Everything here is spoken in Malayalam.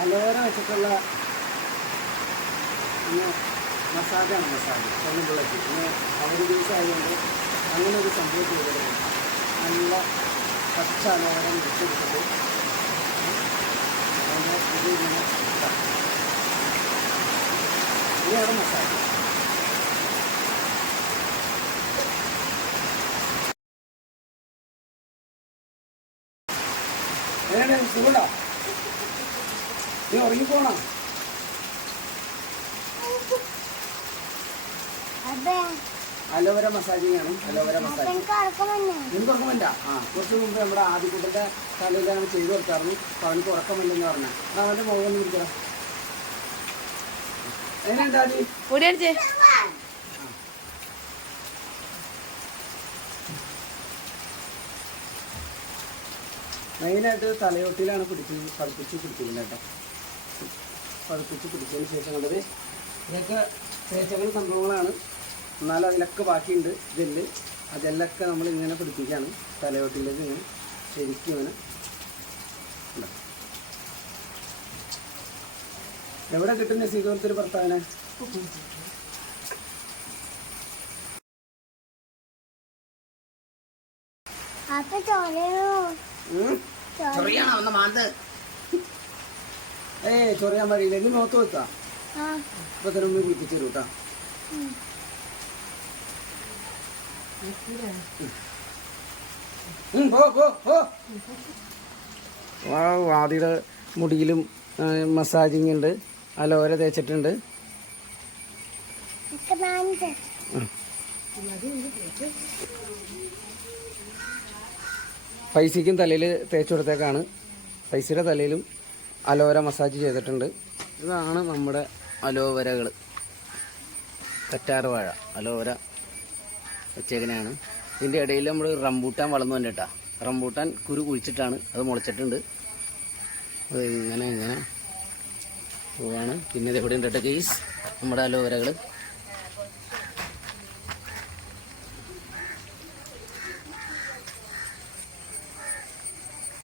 അലോവേര വെച്ചിട്ടുള്ള മസാജാണ് മസാജ് തൊണ്ണൂറ്റി അവർ ദിവസം ആയതുകൊണ്ട് അങ്ങനെ ഒരു സംഭവം ചെയ്തിട്ട് നല്ല പച്ച അലോവേര വെച്ചെടുത്തിട്ട് ഇത് ഇങ്ങനെ ഇതാണ് മസാജ്. എങ്ങനെയാണ് സുഖമുണ്ടോ? നീ ഉറങ്ങിപ്പോണോ? അലോവേര മസാജിങ് ആണ്. അലോവേര മസാജ് നിങ്ങൾക്ക് ഉറക്കമില്ല. കുറച്ച് മുമ്പ് നമ്മുടെ ആദ്യകൂട്ടത്തെ തലയിലാണ് ചെയ്തു കൊടുത്തായിരുന്നു. അപ്പൊ അവനക്ക് ഉറക്കമില്ലെന്ന് പറഞ്ഞാൽ അവന്റെ മുഖം ഒന്ന് പിടിക്കണം. എങ്ങനെയുണ്ടാതി മെയിനായിട്ട് തലയോട്ടിയിലാണ് പതിപ്പിച്ച് പിടിക്കുന്നത് കേട്ടോ. പതിപ്പിച്ച് പിടിച്ചതിന് ശേഷം കണ്ടത് ഇതൊക്കെ തേച്ചകൾ സംഭവങ്ങളാണ്. എന്നാലും അതിലൊക്കെ ബാക്കിയുണ്ട് ജെല്ല്. ആ ജെല്ലൊക്കെ നമ്മൾ ഇങ്ങനെ പിടിപ്പിക്കുകയാണ് തലയോട്ടിയിലേക്ക്. ഇങ്ങനെ ശരിക്കും ഇങ്ങനെ എവിടെ കിട്ടുന്ന സ്വീകരണത്തിന് ഭർത്താവിനെ? ചൊറിയാൻ വഴിയില്ല. എങ്കിൽ നോത്ത് വെക്കാം. ഇപ്പൊ തന്നെ ഒന്ന് കുളിപ്പിച്ചു തരൂ കേട്ടോ. ആദിയുടെ മുടിയിലും മസാജിങ് ഉണ്ട്. അലോവേര തേച്ചിട്ടുണ്ട്. പൈസയ്ക്കും തലയിൽ തേച്ച് കൊടുത്തേക്കാണ്. പൈസയുടെ തലയിലും അലോവേര മസാജ് ചെയ്തിട്ടുണ്ട്. ഇതാണ് നമ്മുടെ അലോവേരകൾ. കറ്റാർ വാഴ അലോവേര വെച്ചേക്കനെയാണ്. ഇതിൻ്റെ ഇടയിൽ നമ്മൾ റംബൂട്ടാൻ വളർന്നു വന്നിട്ടാ. റംബൂട്ടാൻ കുരു കുഴിച്ചിട്ടാണ് അത് മുളച്ചിട്ടുണ്ട്. അത് ഇങ്ങനെ പോവാണ്. പിന്നെ ഇത് എവിടെ ഉണ്ട് കേട്ടോ ഗെയ്സ് നമ്മുടെ അലോവേരകൾ.